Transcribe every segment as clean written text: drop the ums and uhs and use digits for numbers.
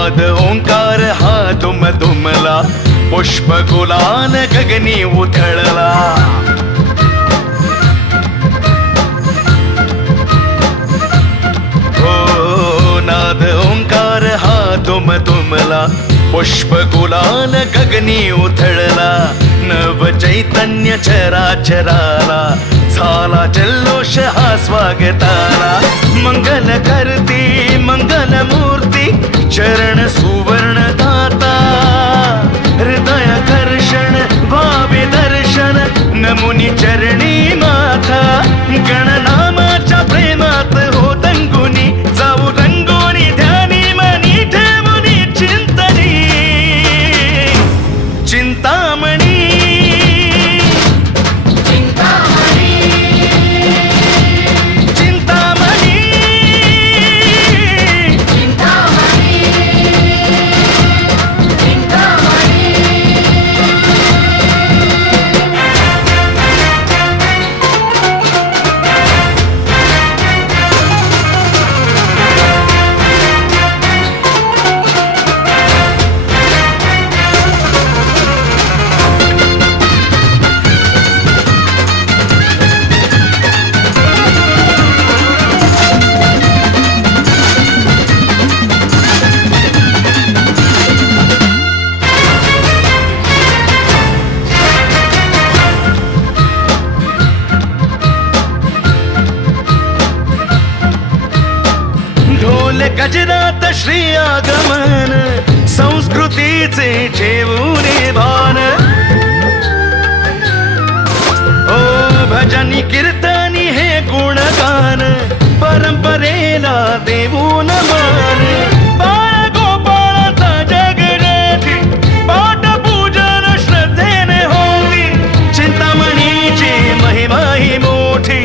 नाद ओंकार हा दुमदुमला, पुष्पगुलान गगनी उधळला. हो नाद ओंकार हा दुमदुमला, पुष्पगुलान गगनी उधळला. नव चैतन्य चराचराला, झाला जल्लोष हा स्वागताला. मंगल करती मंगल मूर्ती, चरण सुवर्ण दाता. हृदय कर्षण व्हावे दर्शन, नमुनी चरणी माथा. गणनामाच्या प्रेमात हो दंगुनी, जाऊ रंगोनी ध्यानी मनी ठेवुनी चिंतनी. चिंतामणी गजरात श्री आगमन, संस्कृतीचे ठेवूने भान. ओ भजनी कीर्तनी हे गुणगान, परंपरेला देऊन मान. बाळ गोपाळाचा जगण्याची पाठपूजन श्रद्धेने होती. चिंतामणीची महिमा ही मोठी,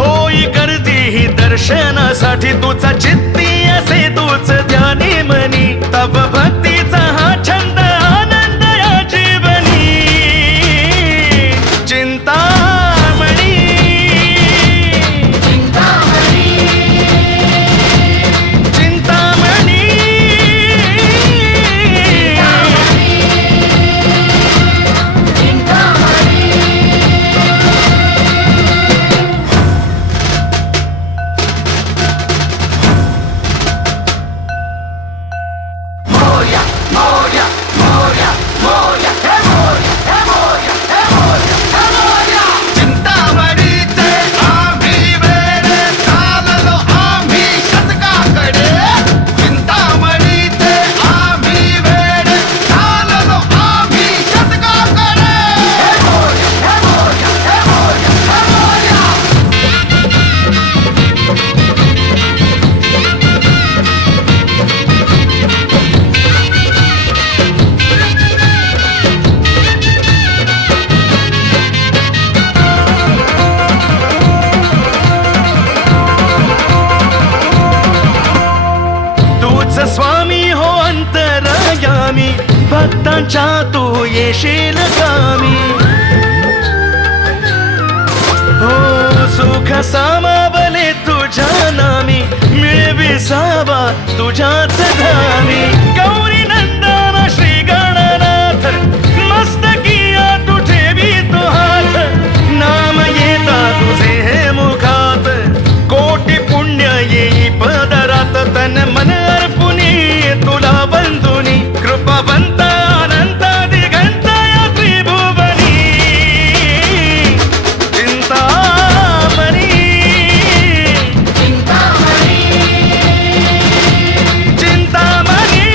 होई करती ही दर्शनासाठी. तुझा चित्ती असे तूच ध्यानी मनी, तव भक्तीचा हा छंद आनंद या जीवनी. चिंतामणी चिंतामणी चिंतामणी. स्वामी हो अंतरयामी, भक्तांच्या तू येशील कामी. हो सुख सामावले तुझ्या नामी, मिळविसावा तुझ्याच धामी. गौरी नंदन श्री गणनाथ, मस्तकिया तू ठेवी तो हात. नाम येता तुझे हे मुखात, कोटी पुण्य येई पदरात. तन मन अर्पुनी तुला बंधुनी, कृपावंत अनंत दिगंत या त्रिभुवनी. चिंतामणी चिंतामणी चिंतामणी.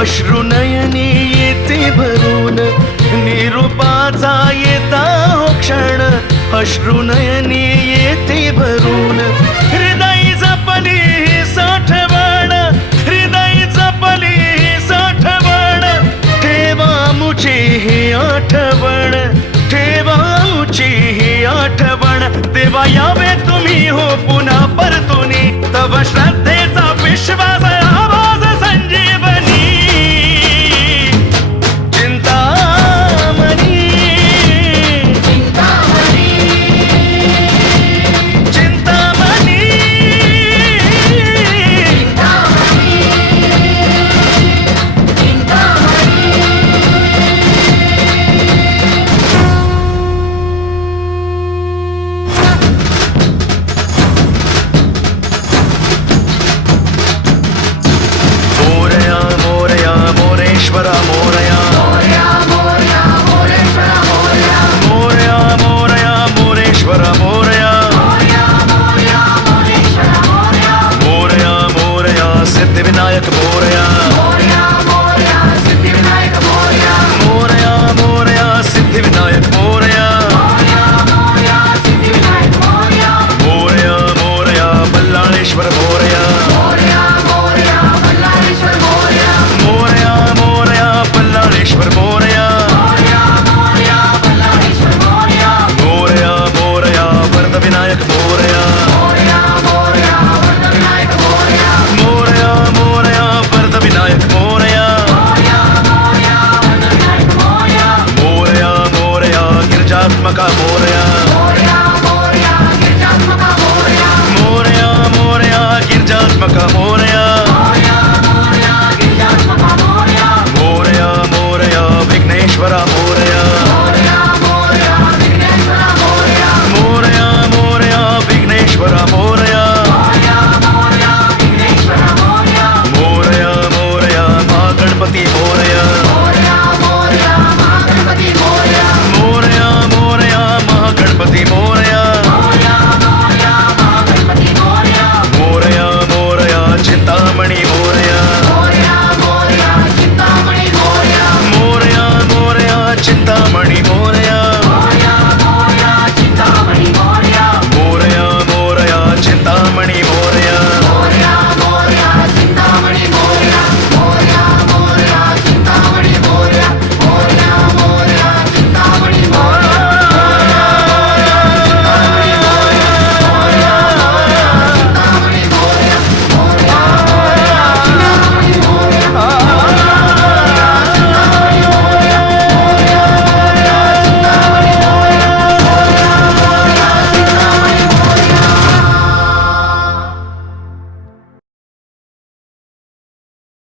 अश्रुनयनी येते भरून निरूपाचा येता हो क्षण अश्रुनयनी येते भरून हृदय जपली साठवण हृदय जपली साठवण ठेवा मुची ही आठवण ठेवा मुची ही आठवण देवा यावे तुम्ही हो पुन्हा परतुनी तव श्रद्धेचा विश्वास आवाज संजीवनी चिंतामणी चिंतामणी मोरया मोरया मोरेश्वरा मोरया मोरया मोरया मोरेश्वरा मोरया मोरया मोरया सिद्धिविनायक मोरया मोरया मोरया सिद्धिविनायक मोरया मोरया मोरया बल्लाळेश्वर मोरया मोरया मोरया बल्लाळेश्वर मोरया मोरया मोरया वरदविनायक मोरया मोरया मोरया वरदविनायक मोरया मोरया मोरया गिरिजात्मका मोरया मोरया मोरया गिरिजात्मका